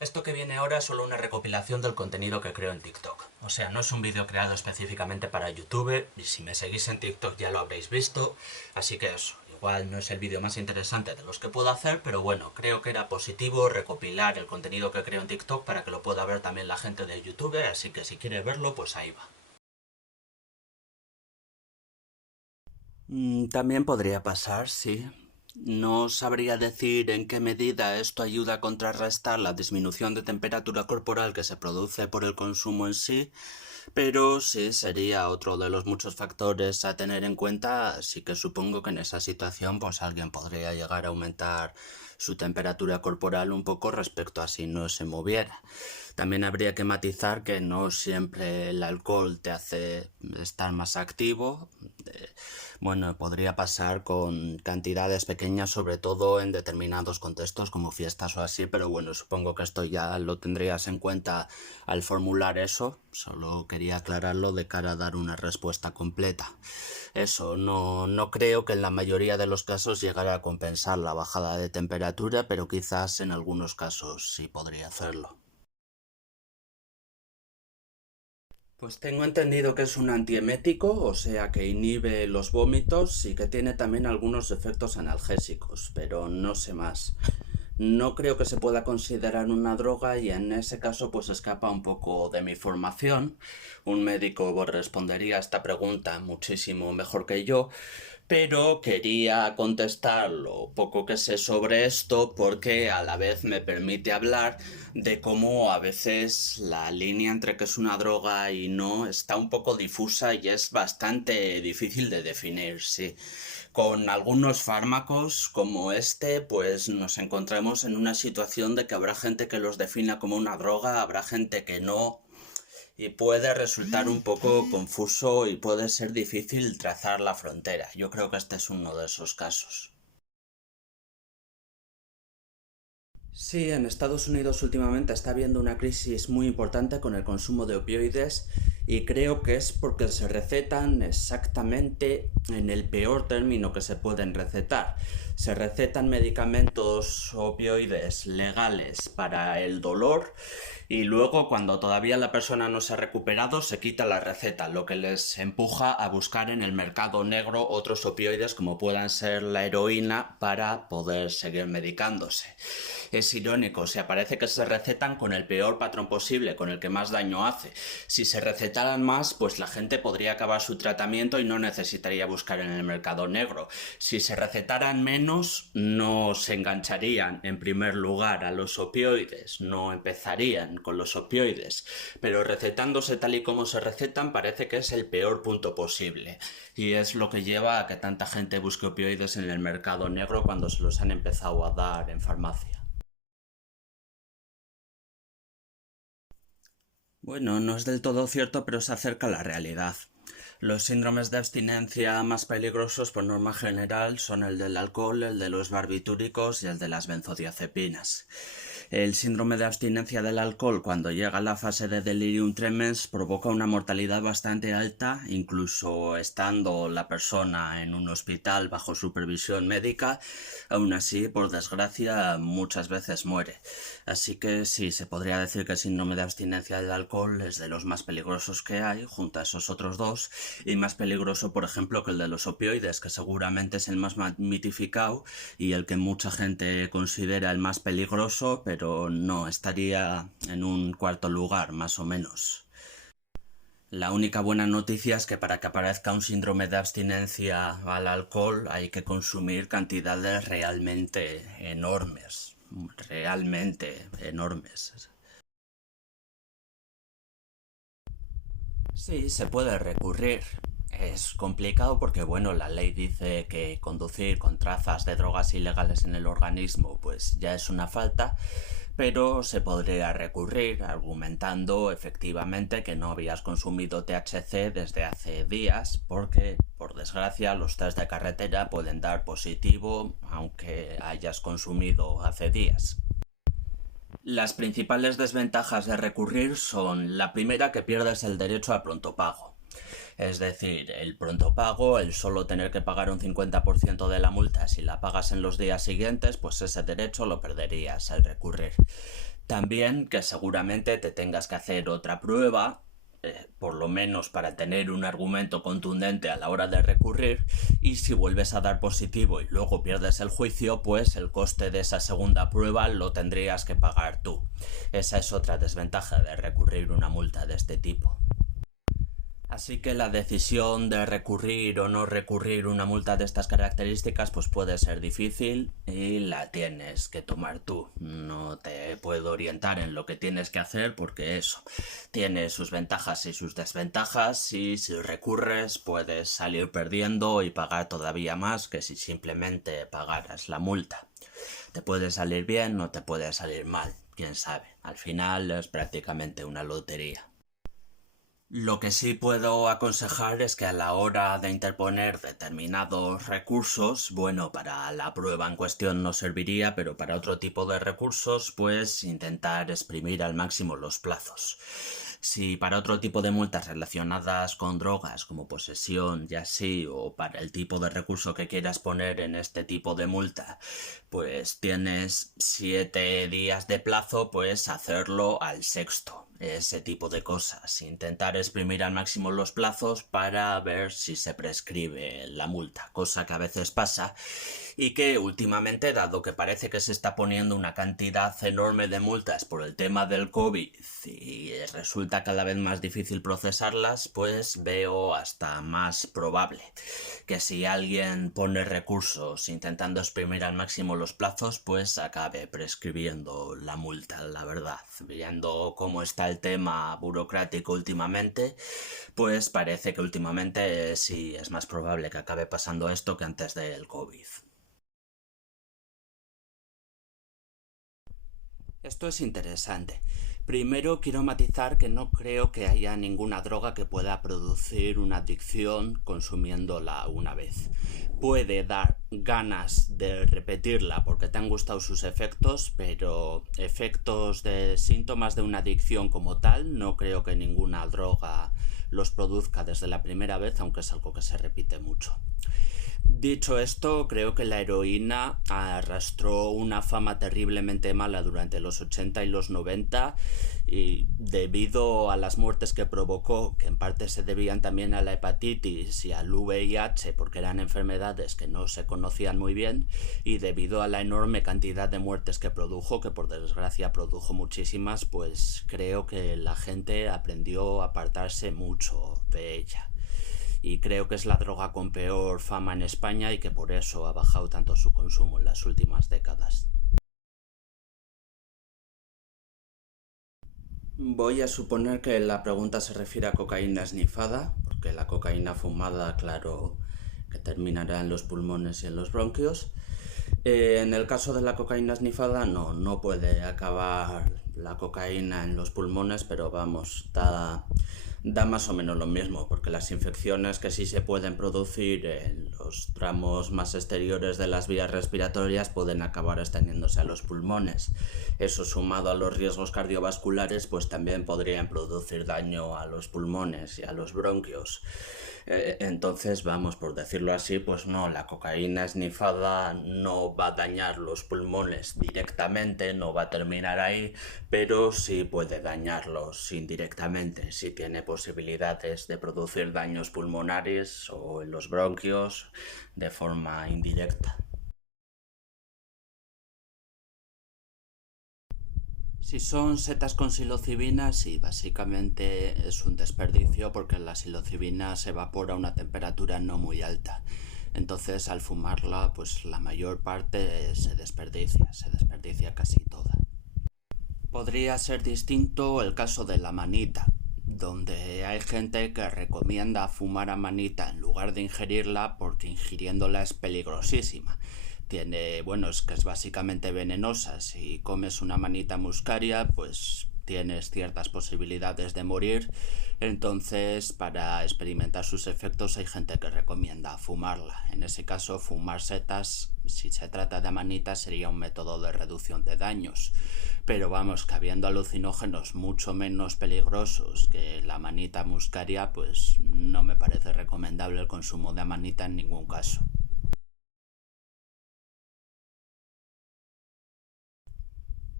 Esto que viene ahora es solo una recopilación del contenido que creo en TikTok. O sea, no es un vídeo creado específicamente para YouTube, y si me seguís en TikTok ya lo habréis visto, así que eso. Igual no es el vídeo más interesante de los que puedo hacer, pero bueno, creo que era positivo recopilar el contenido que creo en TikTok para que lo pueda ver también la gente de YouTube, así que si quiere verlo, pues ahí va. También podría pasar, sí. No sabría decir en qué medida esto ayuda a contrarrestar la disminución de temperatura corporal que se produce por el consumo en sí, pero sí sería otro de los muchos factores a tener en cuenta, así que supongo que en esa situación pues alguien podría llegar a aumentar su temperatura corporal un poco respecto a si no se moviera. También habría que matizar que no siempre el alcohol te hace estar más activo. Bueno, podría pasar con cantidades pequeñas, sobre todo en determinados contextos como fiestas o así, pero bueno, supongo que esto ya lo tendrías en cuenta al formular eso. Solo quería aclararlo de cara a dar una respuesta completa. Eso, no creo que en la mayoría de los casos llegara a compensar la bajada de temperatura, pero quizás en algunos casos sí podría hacerlo. Pues tengo entendido que es un antiemético, o sea que inhibe los vómitos y que tiene también algunos efectos analgésicos, pero no sé más. No creo que se pueda considerar una droga y en ese caso pues escapa un poco de mi formación. Un médico pues, respondería a esta pregunta muchísimo mejor que yo, pero quería contestar lo poco que sé sobre esto porque a la vez me permite hablar de cómo a veces la línea entre que es una droga y no está un poco difusa y es bastante difícil de definir, sí. Con algunos fármacos como este, pues nos encontramos en una situación de que habrá gente que los defina como una droga, habrá gente que no, y puede resultar un poco confuso y puede ser difícil trazar la frontera. Yo creo que este es uno de esos casos. Sí, en Estados Unidos últimamente está habiendo una crisis muy importante con el consumo de opioides y creo que es porque se recetan exactamente en el peor término que se pueden recetar. Se recetan medicamentos opioides legales para el dolor y luego cuando todavía la persona no se ha recuperado se quita la receta, lo que les empuja a buscar en el mercado negro otros opioides como puedan ser la heroína para poder seguir medicándose. Es irónico, o sea, parece que se recetan con el peor patrón posible, con el que más daño hace. Si se recetaran más, pues la gente podría acabar su tratamiento y no necesitaría buscar en el mercado negro. Si se recetaran menos, no se engancharían en primer lugar a los opioides, no empezarían con los opioides, pero recetándose tal y como se recetan parece que es el peor punto posible. Y es lo que lleva a que tanta gente busque opioides en el mercado negro cuando se los han empezado a dar en farmacia. Bueno, no es del todo cierto, pero se acerca a la realidad. Los síndromes de abstinencia más peligrosos por norma general son el del alcohol, el de los barbitúricos y el de las benzodiazepinas. El síndrome de abstinencia del alcohol, cuando llega a la fase de delirium tremens, provoca una mortalidad bastante alta, incluso estando la persona en un hospital bajo supervisión médica. Aún así, por desgracia, muchas veces muere. Así que sí, se podría decir que el síndrome de abstinencia del alcohol es de los más peligrosos que hay, junto a esos otros dos, y más peligroso, por ejemplo, que el de los opioides, que seguramente es el más mitificado y el que mucha gente considera el más peligroso, pero no, estaría en un cuarto lugar, más o menos. La única buena noticia es que para que aparezca un síndrome de abstinencia al alcohol hay que consumir cantidades realmente enormes, realmente enormes. Sí, se puede recurrir. Es complicado porque, bueno, la ley dice que conducir con trazas de drogas ilegales en el organismo pues ya es una falta, pero se podría recurrir argumentando efectivamente que no habías consumido THC desde hace días porque, por desgracia, los test de carretera pueden dar positivo aunque hayas consumido hace días. Las principales desventajas de recurrir son la primera, que pierdes el derecho al pronto pago. Es decir, el pronto pago, el solo tener que pagar un 50% de la multa si la pagas en los días siguientes, pues ese derecho lo perderías al recurrir. También que seguramente te tengas que hacer otra prueba, por lo menos para tener un argumento contundente a la hora de recurrir, y si vuelves a dar positivo y luego pierdes el juicio, pues el coste de esa segunda prueba lo tendrías que pagar tú. Esa es otra desventaja de recurrir una multa de este tipo. Así que la decisión de recurrir o no recurrir una multa de estas características pues puede ser difícil y la tienes que tomar tú. No te puedo orientar en lo que tienes que hacer porque eso tiene sus ventajas y sus desventajas, y si recurres puedes salir perdiendo y pagar todavía más que si simplemente pagaras la multa. Te puede salir bien o te puede salir mal, quién sabe. Al final es prácticamente una lotería. Lo que sí puedo aconsejar es que a la hora de interponer determinados recursos, bueno, para la prueba en cuestión no serviría, pero para otro tipo de recursos, pues intentar exprimir al máximo los plazos. Si para otro tipo de multas relacionadas con drogas, como posesión y así, o para el tipo de recurso que quieras poner en este tipo de multa, pues tienes 7 días de plazo, pues hacerlo al sexto. Ese tipo de cosas. Intentar exprimir al máximo los plazos para ver si se prescribe la multa, cosa que a veces pasa y que últimamente, dado que parece que se está poniendo una cantidad enorme de multas por el tema del COVID y resulta cada vez más difícil procesarlas, pues veo hasta más probable que si alguien pone recursos intentando exprimir al máximo los plazos, pues acabe prescribiendo la multa, la verdad. Viendo cómo está el tema burocrático últimamente, pues parece que últimamente sí es más probable que acabe pasando esto que antes del COVID. Esto es interesante. Primero quiero matizar que no creo que haya ninguna droga que pueda producir una adicción consumiéndola una vez. Puede dar ganas de repetirla porque te han gustado sus efectos, pero efectos de síntomas de una adicción como tal, no creo que ninguna droga los produzca desde la primera vez, aunque es algo que se repite mucho. Dicho esto, creo que la heroína arrastró una fama terriblemente mala durante los 80 y los 90, y debido a las muertes que provocó, que en parte se debían también a la hepatitis y al VIH, porque eran enfermedades que no se conocían muy bien, y debido a la enorme cantidad de muertes que produjo, que por desgracia produjo muchísimas, pues creo que la gente aprendió a apartarse mucho de ella. Y creo que es la droga con peor fama en España y que por eso ha bajado tanto su consumo en las últimas décadas. Voy a suponer que la pregunta se refiere a cocaína esnifada, porque la cocaína fumada, claro, que terminará en los pulmones y en los bronquios. En el caso de la cocaína esnifada, no puede acabar la cocaína en los pulmones, pero vamos, da más o menos lo mismo, porque las infecciones que sí se pueden producir en los tramos más exteriores de las vías respiratorias pueden acabar extendiéndose a los pulmones. Eso, sumado a los riesgos cardiovasculares, pues también podrían producir daño a los pulmones y a los bronquios. Entonces, vamos, por decirlo así, pues no, la cocaína esnifada no va a dañar los pulmones directamente, no va a terminar ahí, pero sí puede dañarlos indirectamente, sí tiene posibilidades de producir daños pulmonares o en los bronquios de forma indirecta. Si son setas con psilocibina, sí, básicamente es un desperdicio porque la psilocibina se evapora a una temperatura no muy alta. Entonces, al fumarla, pues la mayor parte se desperdicia casi toda. Podría ser distinto el caso de la manita, donde hay gente que recomienda fumar a manita en lugar de ingerirla porque ingiriéndola es peligrosísima. Bueno, es que es básicamente venenosa. Si comes una manita muscaria, pues tienes ciertas posibilidades de morir. Entonces, para experimentar sus efectos hay gente que recomienda fumarla. En ese caso, fumar setas, si se trata de manita, sería un método de reducción de daños. Pero vamos, que habiendo alucinógenos mucho menos peligrosos que la manita muscaria, pues no me parece recomendable el consumo de manita en ningún caso.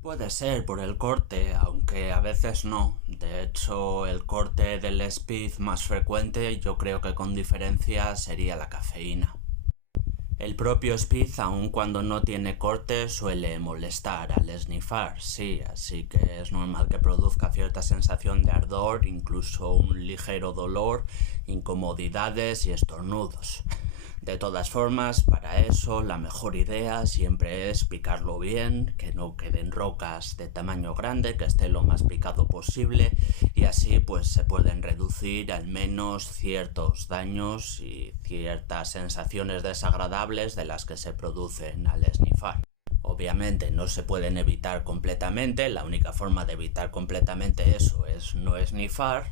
Puede ser por el corte, aunque a veces no. De hecho, el corte del speed más frecuente, yo creo que con diferencia, sería la cafeína. El propio speed, aun cuando no tiene corte, suele molestar al esnifar, sí, así que es normal que produzca cierta sensación de ardor, incluso un ligero dolor, incomodidades y estornudos. De todas formas, para eso la mejor idea siempre es picarlo bien, que no queden rocas de tamaño grande, que esté lo más picado posible, y así pues se pueden reducir al menos ciertos daños y ciertas sensaciones desagradables de las que se producen al esnifar. Obviamente no se pueden evitar completamente, la única forma de evitar completamente eso es no esnifar.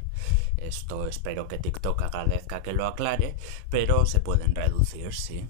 Esto espero que TikTok agradezca que lo aclare, pero se pueden reducir, sí.